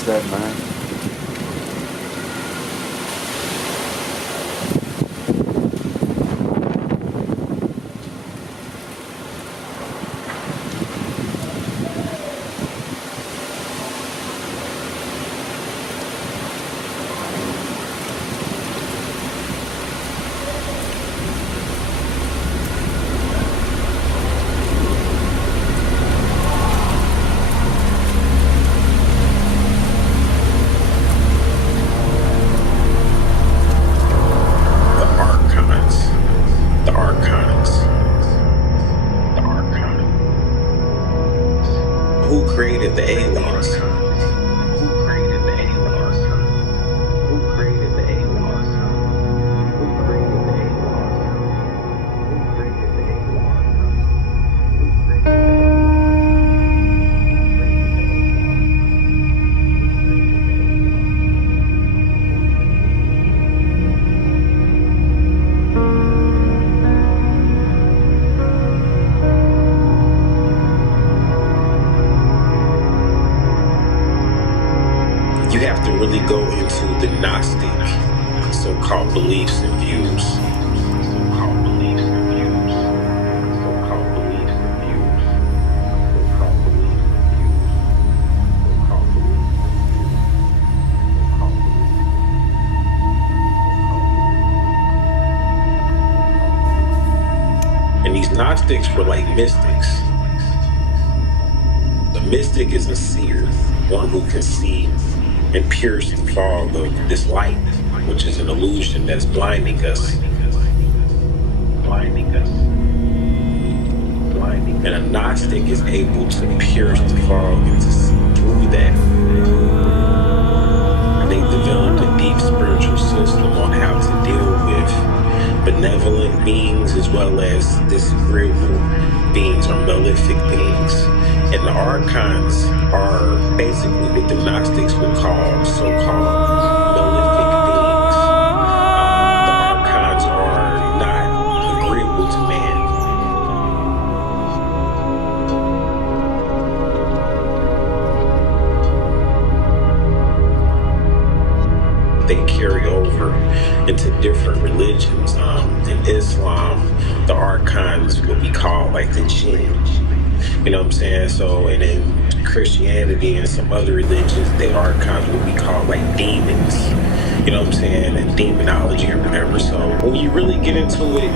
fix that, man. Really go into the Gnostic so-called beliefs and views. And these Gnostics were like mystics. The mystic is a seer, one who can see and pierce the fog of this light, which is an illusion that's blinding us. And a Gnostic is able to pierce the fog and to see through that. And they developed a deep spiritual system on how to deal with benevolent beings as well as disagreeable beings or malefic beings. And the archons are basically what the Gnostics would call so-called malefic beings. The archons are not agreeable to man. They carry over into different religions. In Islam, the archons would be called like the jinn. You know what I'm saying? So, and in Christianity and some other religions, the archons would be called like demons. You know what I'm saying? And demonology or whatever. So when you really get into it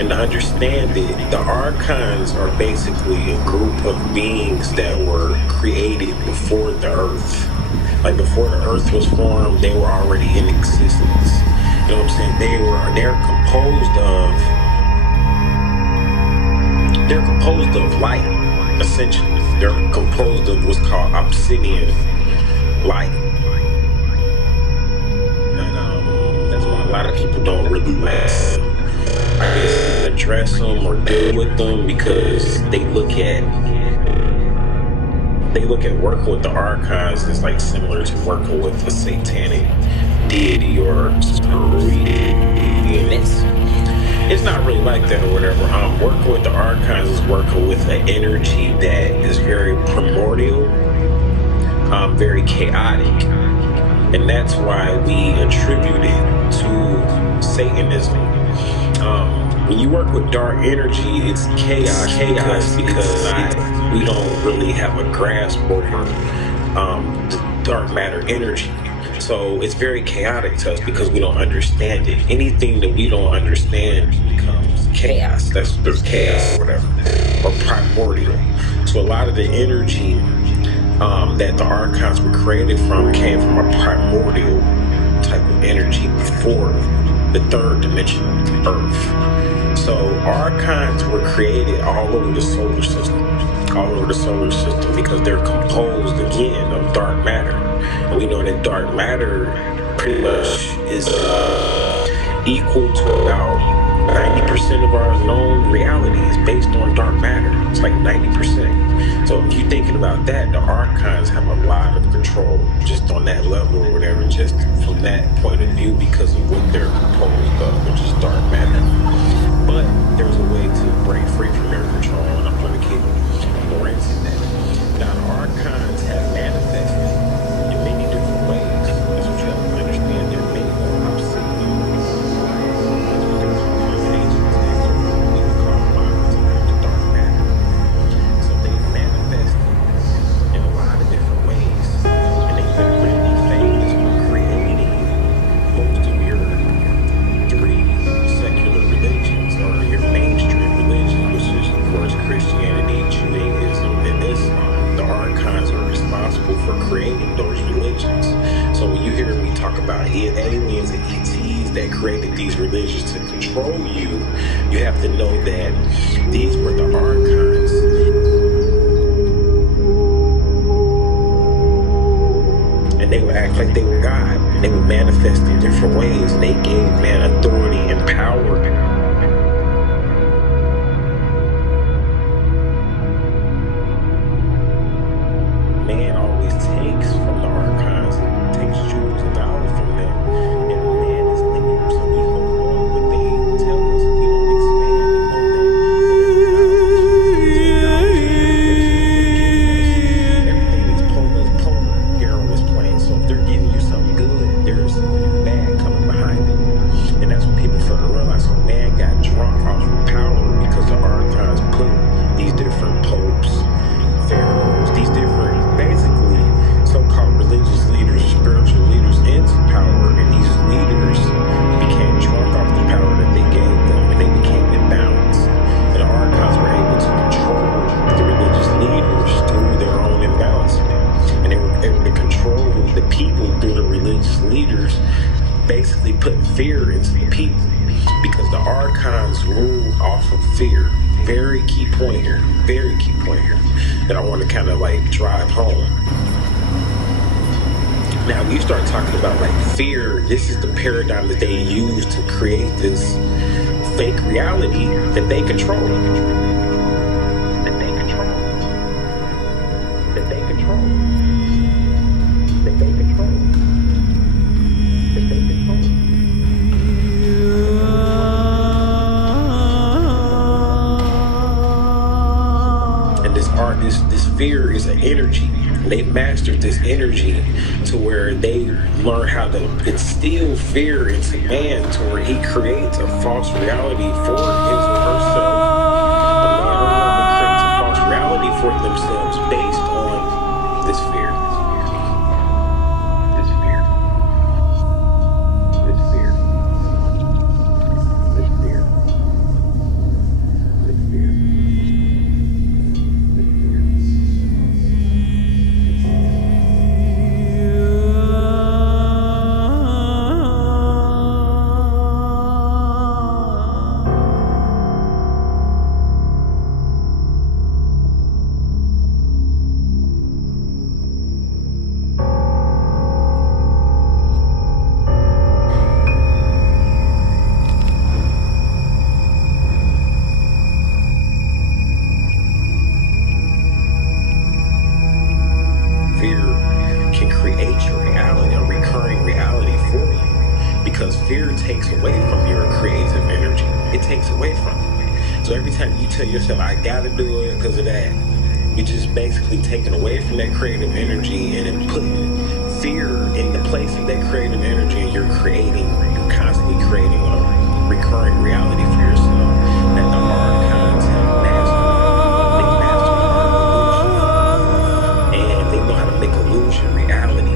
and understand it, the archons are basically a group of beings that were created before the earth. Like before the earth was formed, they were already in existence. You know what I'm saying? They're composed of light. Essentially, they're composed of what's called obsidian light. And that's why a lot of people don't really address them or deal with them, because they look at working with the archons as like similar to working with a satanic deity or it's not really like that or whatever. Working with the archons is working with an energy that is very primordial, very chaotic, and that's why we attribute it to Satanism. When you work with dark energy, it's chaos because we don't really have a grasp over the dark matter energy. So it's very chaotic to us because we don't understand it. Anything that we don't understand becomes chaos. There's chaos or whatever, or primordial. So a lot of the energy that the archons were created from came from a primordial type of energy before the third dimension, Earth. So archons were created all over the solar system, because they're composed again of dark matter. And we know that dark matter pretty much is equal to about 90% of our known reality is based on dark matter. It's like 90%. So if you're thinking about that, the archons have a lot of control just on that level or whatever, just from that point of view because of what they're composed of, which is dark matter. But there's a way to break free from their control, and I'm going to keep more into that. Now, the archons have manifested in many control you, you have to know that these were the archons. And they would act like they were God. And they would manifest in different ways. And they gave man authority and power. Man always takes from the archons and takes jewels and dollars from them. And man is linear, so we hold on what they tell us. We don't expand and know that everything is polar here on this plane. So if they're giving you something good, there's bad coming behind it. And that's what people fail to realize. So man got drunk off of power because the archons put these different popes, pharaohs, these different, basically, so-called religious leaders, spiritual leaders into power, and these leaders became drunk off the power that they gave them, and they became imbalanced. And the archons were able to control the religious leaders through their own imbalancement, and they were able to control the people through the religious leaders, basically putting fear into the people, because the archons rule off of fear. Very key point here, that I want to kind of like drive home. Now, when you start talking about like fear, this is the paradigm that they use to create this fake reality that they control. That they control. That they control. That they control. That they control. This fear is an energy. They've mastered this energy to where they learn how to instill fear into man to where he creates a false reality for his or herself. A man or woman creates a false reality for themselves based on this fear. This fear. This fear. This fear. This fear. Fear can create your reality, a recurring reality for you, because fear takes away from your creative energy. It takes away from it. So every time you tell yourself, I gotta do it because of that, you're just basically taking away from that creative energy and then putting fear in the place of that creative energy, and you're constantly creating a recurring reality for yourself that the archons have mastered. Make illusion reality.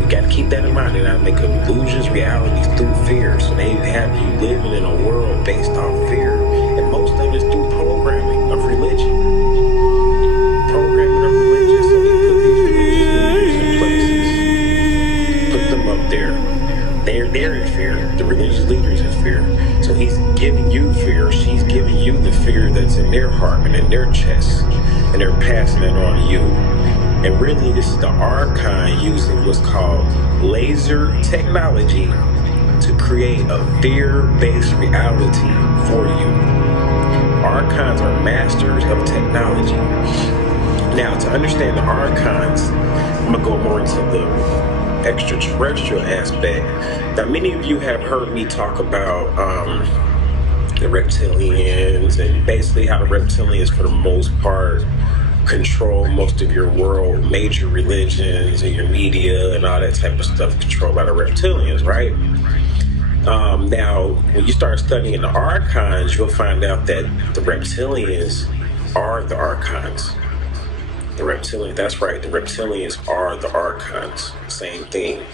You got to keep that in mind. They gotta make illusions realities through fear. So they have you living in a world based on fear, and most of it is through programming of religion. Programming of religion. So they put these religious leaders in places, put them up there. They're in fear. The religious leaders in fear. So he's giving you fear. She's giving you the fear that's in their heart and in their chest, and they're passing it on to you. And really, this is the archon using what's called laser technology to create a fear-based reality for you. Archons are masters of technology. Now, to understand the archons, I'm going to go more into the extraterrestrial aspect. Now, many of you have heard me talk about the reptilians, and basically how the reptilians, for the most part, control most of your world, major religions and your media and all that type of stuff controlled by the reptilians, right? Now, when you start studying the archons, you'll find out that the reptilians are the archons. The reptilians, that's right, the reptilians are the archons. Same thing.